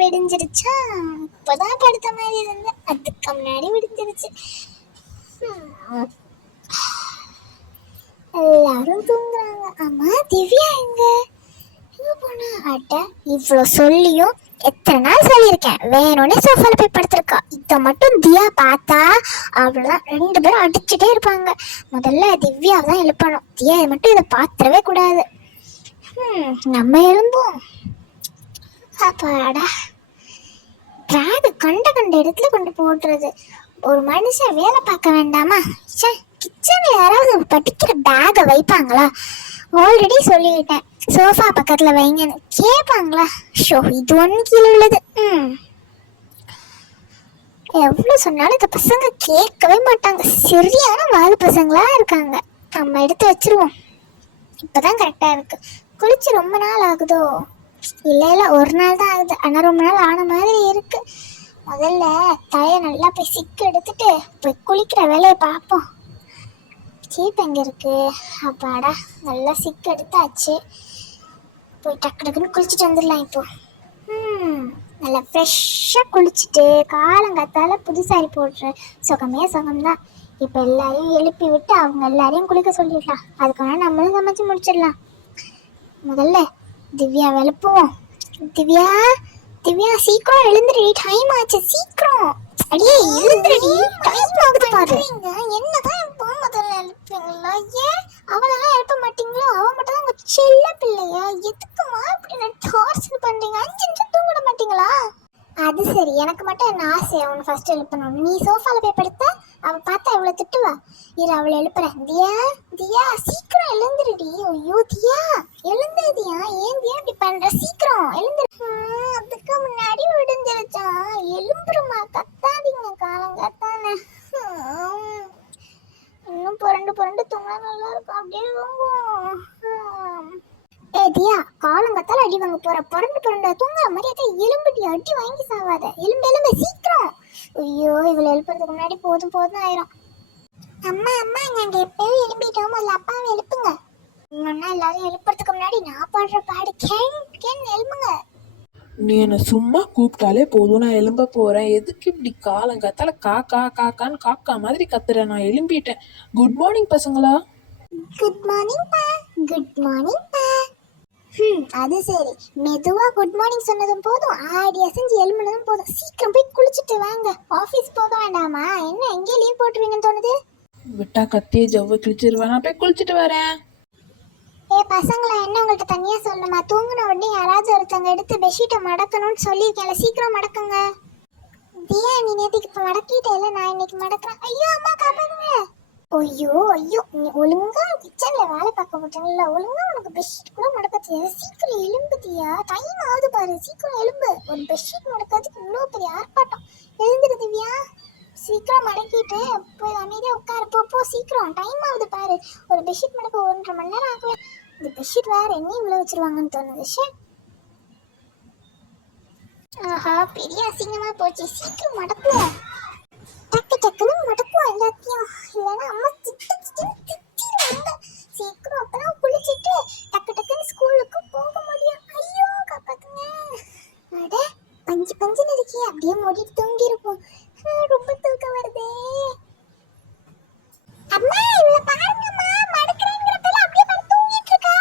விடிஞ்சிருச்சா? இப்பதான் படுத்த மாதிரி இருந்த, அதுக்கு முன்னாடி விடிஞ்சிருச்சு. எல்லாரும் தூங்குறாங்க. ஆமா, திவ்யா எங்க போனா? அட்ட, இவ்வளவு சொல்லியும் எத்தனை நாள் சொல்லியிருக்கேன், வேணும்னே சோஃபால போய் படுத்திருக்கா. இத மட்டும் தியா பார்த்தா அவ்வளவுதான், ரெண்டு பேரும் அடிச்சுட்டே இருப்பாங்க. முதல்ல திவ்யாவை தான் எழுப்பணும். தியா மட்டும் இதை பாத்திரவே கூடாது. நம்ம எழும்போம். அப்பாடா, பேக் கண்ட கண்ட இடத்துல கொண்டு போட்டுறது. ஒரு மனுஷன் வேலை பார்க்க வேண்டாமா? கிச்சன்ல யாராவது படிக்கிற பேக வைப்பாங்களா? ஆல்ரெடி சொல்லிவிட்டேன், சோஃபா பக்கத்துல வைங்கன்னு. கேட்பாங்களா? ஷோ, இது ஒன்று கீழே உள்ளது. எவ்வளவு சொன்னாலும் இந்த பசங்க கேட்கவே மாட்டாங்க. சரியான வாழ பசங்களா இருக்காங்க. நம்ம எடுத்து வச்சிருவோம். இப்பதான் கரெக்டா இருக்கு. குளிச்சு ரொம்ப நாள் ஆகுதோ? இல்ல ஒரு நாள் தான் ஆகுது, ஆனா ரொம்ப நாள் ஆன மாதிரி இருக்கு. முதல்ல தலைய நல்லா போய் சிக்கு எடுத்துட்டு போய் குளிக்கிற வேலையை பார்ப்போம். சீப் எங்க இருக்கு? அப்பாடா, நல்லா சிக்கு எடுத்தாச்சு. போய் டக்கு டக்குன்னு குளிச்சுட்டு வந்துடலாம் இப்போ. நல்லா ஃப்ரெஷ்ஷாக குளிச்சுட்டு காலங்காத்தால புது சாரி போடுற சுகமே சுகம்தான். இப்போ எல்லாரையும் எழுப்பி விட்டு அவங்க எல்லாரையும் குளிக்க சொல்லிடலாம். அதுக்கான நம்மளும் சமைச்சு முடிச்சிடலாம். முதல்ல திவ்யா எழுப்புவோம். திவ்யா, திவ்யா சீக்கிரம் எழுந்துடி, டைம் ஆச்சு, சீக்கிரம். அடியே எழுந்துடி, டைம் ஆகுது பாரு. என்னதான் இப்போ முதல்ல எழுப்புவீங்களா? ஏன் அவளெல்லாம் எழுப்ப மாட்டீங்களோ? அவ மட்டும் தான் உங்க செல்ல பிள்ளையா? எதுக்குமா இப்படி டார்ச்சர் பண்றீங்க? 5 நிமிஷம் தூங்கிட மாட்டீங்களா? அது சரி, எனக்கு மட்டும் என்ன ஆசை அவனை ஃபர்ஸ்ட் எழுப்பணும். நீ சோஃபால போய் படுத்தா அவ பார்த்தா எவ்வளவு திட்டுவா. இரு, அவளை எழுப்புறேன். தியா, தியா சீக்கிரம் எழுந்துருடி. ஐயோ தியா, எழுந்துதியா? ஏன் தியா இப்படி பண்ற? சீக்கிரம் எழுந்துரு. அதுக்கு முன்னாடி விடுஞ்சிருச்சா? எழும்புறமா, கத்தாதீங்க காலங்காத்தானே. இன்னும் புரண்டு புரண்டு தூங்கினா நல்லா இருக்கும். அப்படியே தூங்குவோம். ஏ தியா, காலங்கத்தால அடி வாங்க போற. புரண்டு புரண்டு தூங்குற மாதிரி எலும்புடி, அடி வாங்கி சாவாத. எலும்பு எலும்பு சீக்கிரம். ஐயோ, இவளை எழுப்புறதுக்கு முன்னாடி போதும் போதும் ஆயிரும். அம்மா அம்மா, நாங்க எப்பயும் எழுப்பிட்டோம், முதல்ல அப்பாவை எழுப்புங்க. இன்னொன்னா எல்லாரும் எழுப்புறதுக்கு முன்னாடி நான் பாடுற பாடு கேன் எழுப்புங்க. நீ என்ன சும்மா கூப்பிட்டாலே போதும், நான் எழும்ப போறேன். எதுக்கு இப்படி காலங்காத்தால காக்கா காக்கான்னு காக்கா மாதிரி கத்துறேன்? நான் எழும்பிட்டேன். குட் மார்னிங் பசங்களா. குட் மார்னிங் பா. குட் மார்னிங் பா. அது சரி, மெதுவா குட் மார்னிங் சொன்னதும் போதும், ஆடி அசைஞ்சு எழும்பினதும் போதும். சீக்கிரம் போய் குளிச்சுட்டு வாங்க. ஆஃபீஸ் போக வேண்டாமா? என்ன எங்கே லீவ் போட்டுருவீங்கன்னு தோணுது? விட்டா கத்தியே ஜவ்வு கிழிச்சிருவேன். நான் போய் குளிச்சுட்டு வரேன். ஏ பசங்களா, என்ன உங்கள்கிட்ட தனியா சொல்லணுமா? தூங்கின உடனே யாராவது ஒருத்தங்க எடுத்து பெட்ஷீட்டை மடக்கணும்னு சொல்லியிருக்கேன்ல, சீக்கிரம் மடக்குங்க. தியா, நீ நேற்றுக்கு இப்போ மடக்கிட்டே, நான் இன்னைக்கு மடக்கிறேன். ஐயோ அம்மா, காப்பாதுங்க. ஐயோ ஐயோ, நீ ஒழுங்கா கிச்சன்ல வேலை பார்க்க மாட்டேங்கல, ஒழுங்கா உனக்கு பெட்ஷீட் கூட மடக்க தெரியாது. சீக்கிரம் எலும்பு தியா, டைம் ஆகுது பாரு, சீக்கிரம் எலும்பு. ஒரு பெட்ஷீட் மடக்கிறதுக்கு இவ்வளோ பெரிய ஆர்ப்பாட்டம். எழுந்துரு திவ்யா, சீக்கிரம் மடக்கிட்டு போய் அமைதியா உட்காரு. போ சீக்கிரம், டைம் ஆகுது பாரு. ஒரு பெட்ஷீட் மடக்க 1.5 மணி நேரம் ஆகுவேன். இந்த பெட்ஷீட் வேற என்ன இவ்வளோ வச்சிருவாங்கன்னு தோணுது. ஆஹா, பெரிய அசிங்கமா போச்சு. சீக்கிரம் மடக்குவோம், டக்கு டக்குன்னு மடக்குவோம் எல்லாத்தையும். இல்லைன்னா அம்மா திட்டிடுவாங்க. சீக்கிரம் அப்பதான் குளிச்சுட்டு டக்கு டக்குன்னு ஸ்கூலுக்கு போக முடியும். ஐயோ காப்பாத்துங்க. அட, பஞ்சு பஞ்சுன்னு இருக்கே, அப்படியே மூடிட்டு தூங்கி இருப்போம். ரொம்ப தூக்கம் வருதே. அம்மா இவளை பாருங்கம்மா, மடக்குறேங்கிறப்பல அப்படியே படுத்து தூங்கிட்டு இருக்கா.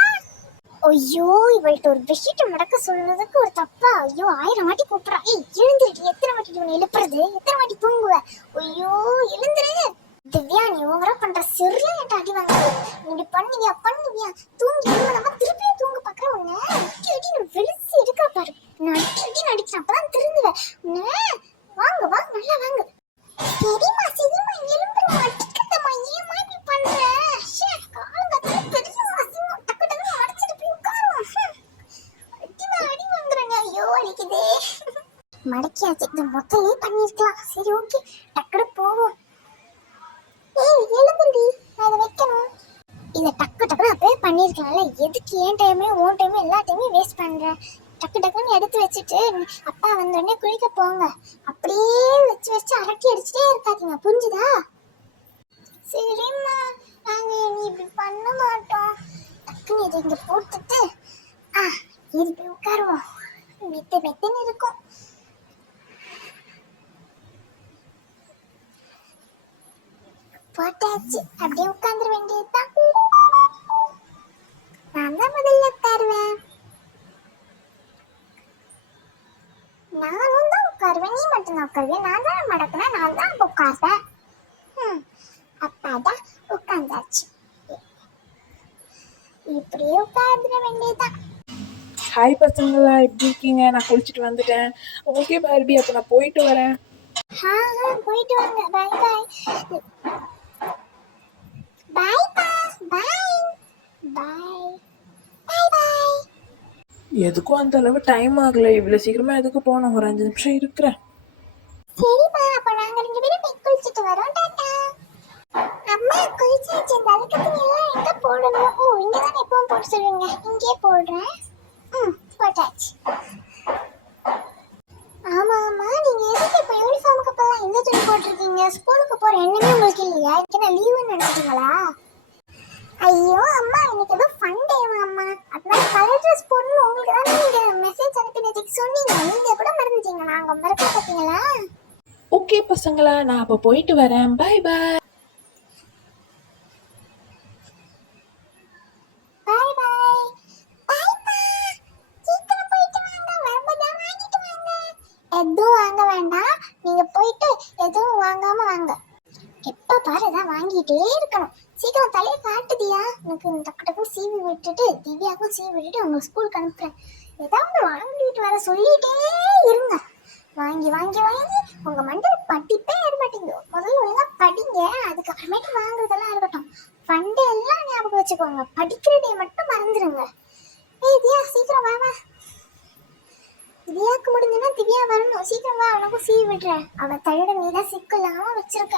ஐயோ, இவள்கிட்ட ஒரு பெட்ஷீட்டை மடக்க சொன்னதுக்கு ஒரு தப்பா? ஐயோ, 1000 வாட்டி கூப்பிடுறா. ஏய் எழுந்துருடி, எத்தனை வாட்டி இவனை எழுப்புறது? எத்தனை வாட்டி தூங்குவ? ஐயோ எழுந்துரு. திவ்யா, நீ ஓவரா பண்ற. சரியா என்கிட்ட அடி வாங்குது. இப்படி பண்ணுவியா தூங்கி நம்ம திருப்பியும் தூங்க பாக்குற. உன்ன அடி அடி வெளிச்சு எடுக்கிற பாரு. நான் அடி நடிக்கிறேன், அப்பதான் திருந்துவேன். வாங்க வாங்க, நல்லா வாங்க. சரிம்மா எழும்புறமா, அடிக்கட்டமா, ஏமா இப்படி பண்ற? காலங்கத்துல பெரிய அசிங்கம். டக்கு டக்குன்னு அடிச்சிட்டு போய் உட்காரும். அடி வாங்குறேங்க. ஐயோ அடிக்குதே. மடக்கியாச்சு, இந்த மொத்தமே பண்ணிருக்கலாம். சரி ஓகே, டக்குனு போவோம். ஏய் எழுந்துடி, நான் இதை வைக்கணும். இதை டக்கு டக்குனு அப்பவே பண்ணிருக்கலாம்ல. எதுக்கு என் டைமே உன் டைமே எல்லா டைமே வேஸ்ட் பண்ற? டக்கு டக்குன்னு எடுத்து வச்சுட்டு அப்பா வந்தோடனே குளிக்க போங்க. அப்படியே வச்சு வச்சு அரட்டி அடிச்சுட்டே இருக்காதீங்க, புரிஞ்சுதா? சரிம்மா, நாங்க இனி இப்படி பண்ண மாட்டோம். டக்குன்னு இதை இங்க போட்டுட்டு இது போய் உட்காருவோம். மெத்து மெத்துன்னு இருக்கும். போட்டாச்சு, அப்படியே உட்காந்துட வேண்டியதுதான். நான் தான் முதல்ல உட்காருவேன். நானும் தான் உட்காருவேன், நீ மட்டும் தான் உட்காருவேன். நான் தான் மடக்குனா நான் தான் உட்காருவேன். அப்பாதான் உட்காந்தாச்சு, இப்படியே உட்காந்துட வேண்டியதுதான். ஹாய் பசங்களா, எப்படி இருக்கீங்க? நான் குளிச்சுட்டு வந்துட்டேன். ஓகே பார்பி, அப்போ நான் போயிட்டு வரேன். போயிட்டு வாங்க. பாய் பாய். பாய் பா. பாய் பாய். பாய் பாய். எதுக்கும் அந்த அளவு டைம் ஆகல. இவ்வளோ சீக்கிரமா எதுக்கு போனோம்? ஒரு 5 நிமிஷம் இருக்கிறேன். சரிப்பா, அப்ப நாங்க 2 பேரும் போய் குளிச்சிட்டு வரோம். டாடா. அம்மா குளிச்சாச்சு. இந்த அழுக்கு துணி எல்லாம் எங்க போடணும்? ஓ, இங்க தான் எப்பவும் போட்டு சொல்லுங்க. இங்கே போடுறேன். போட்டாச்சு. ஆமா ஆமா, நீங்க எதுக்கு இப்ப யூனிஃபார்முக்கு அப்பெல்லாம் இந்த துணி போட்டிருக்கீங்க? ஸ்கூலுக்கு போற எண்ணமே உங்களுக்கு இல்லையா? இன்னைக்கு நான் லீவுன்னு நினைச்சிட்டீங்களா? ஐயோ அம்மா, இன்னைக்கு ஏதோ ஃபன் டேவா அம்மா, அதனால கலர் ட்ரெஸ் போடணும். உங்களுக்கு தான் நீங்க மெசேஜ் அனுப்பினதுக்கு சொன்னீங்க, நீங்க கூட மறந்துட்டீங்க. நாங்க மறக்க பார்த்தீங்களா? ஓகே பசங்களா, நான் அப்போ போயிட்டு வரேன். பாய் பாய். பாய் பாய். பாய் பா. சீக்கிரம் போயிட்டு வாங்க, வரும்போது வாங்கிட்டு வாங்க. எதுவும் வாங்க வேண்டாம், நீங்க போயிட்டு எதுவும் வாங்காம வாங்க. எப்ப பாரு தான் வாங்கிட்டே இருக்கணும். சீக்கிரம் தலையை காட்டுதியா? எனக்கு டக்கு டக்கு சீவி விட்டுட்டு திவ்யாவுக்கும் சீவி விட்டுட்டு உங்க ஸ்கூலுக்கு அனுப்புறேன். ஏதாவது வாங்கிட்டு வர சொல்லிட்டே இருங்க. வாங்கி வாங்கி வாங்கி உங்க மண்டல படிப்பே ஏற மாட்டேங்குது. முதல்ல ஒழுங்கா படிங்க, அதுக்கப்புறமேட்டு வாங்குறதெல்லாம் இருக்கட்டும். ஃபண்டே எல்லாம் ஞாபகம் வச்சுக்கோங்க, படிக்கிற டே மட்டும் மறந்துடுங்க. ஏய் தியா, சீக்கிரம் வா வா. திவ்யாவுக்கு முடிஞ்சுன்னா திவ்யா வரணும். சீக்கிரம் வா, உனக்கும் சீவி விடுறேன். அவன் தழுட நீதான் சிக்கலாம வச்சிருக்க,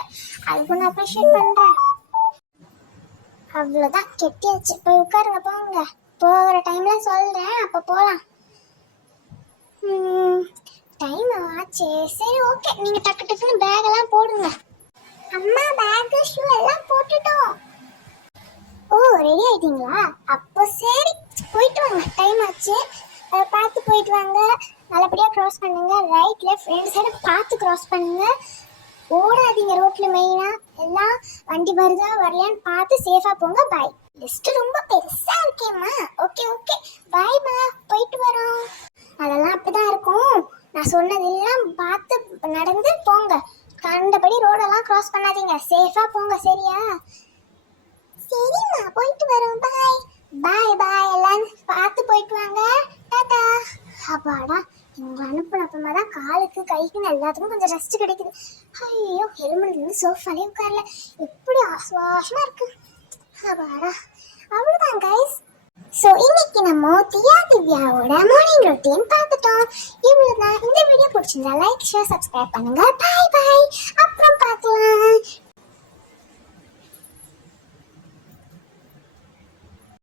அதுக்கு நான் அப்ரிஷியேட் பண்றேன். அவ்வளோதான், கெட்டியாச்சு. போய் உட்காருங்க, போங்க. போகிற டைம்ல சொல்றேன், அப்ப போலாம். டைம் ஆச்சு. சரி ஓகே, நீங்க டக்கு டக்குன்னு பேக் எல்லாம் போடுங்க. அம்மா பேக் ஷூ எல்லாம் போட்டுட்டோம். ஓ, ரெடி ஆயிட்டீங்களா? அப்போ சரி, போயிட்டு வாங்க. டைம் ஆச்சு, பார்த்து போயிட்டு வாங்க. நல்லபடியா கிராஸ் பண்ணுங்க. ரைட் லெஃப்ட் ரெண்டு சைடு பார்த்து கிராஸ் பண்ணுங்க. ஓடாதீங்க ரோட்ல. மெயினா எல்லாம் வண்டி வருதா வரலையான்னு பார்த்து சேஃபா போங்க. பாய். லிஸ்ட் ரொம்ப பெருசா இருக்கேம்மா. ஓகே ஓகே, பாய் பா, போயிட்டு வரோம். அதெல்லாம் அப்படிதான் இருக்கும். நான் சொன்னதெல்லாம் பார்த்து நடந்து போங்க. கண்டபடி ரோடெல்லாம் கிராஸ் பண்ணாதீங்க. சேஃபா போங்க, சரியா? சரிம்மா, போயிட்டு வரோம். பாய் பாய் பாய். எல்லாம் பார்த்து போயிட்டு வாங்க. டாடா. அப்பாடா, இவங்க அனுப்புனப்பமா தான் காலுக்கு கைக்குன்னு எல்லாத்துக்கும் கொஞ்சம் ரெஸ்ட் கிடைக்குது. ஐயோ, ஹெல்மெட்ல இருந்து சோஃபாலே உட்காரல, எப்படி ஆசுவாசமா இருக்கு. அப்பாடா. அவ்வளவுதான் கைஸ். ஸோ இன்னைக்கு நம்ம திவ்யாவோட மார்னிங் ரொட்டீன் பார்த்துட்டோம். இவ்வளவுதான். இந்த வீடியோ பிடிச்சிருந்தா லைக் ஷேர் சப்ஸ்கிரைப் பண்ணுங்க. பாய் பாய். அப்புறம் பார்க்கலாம்.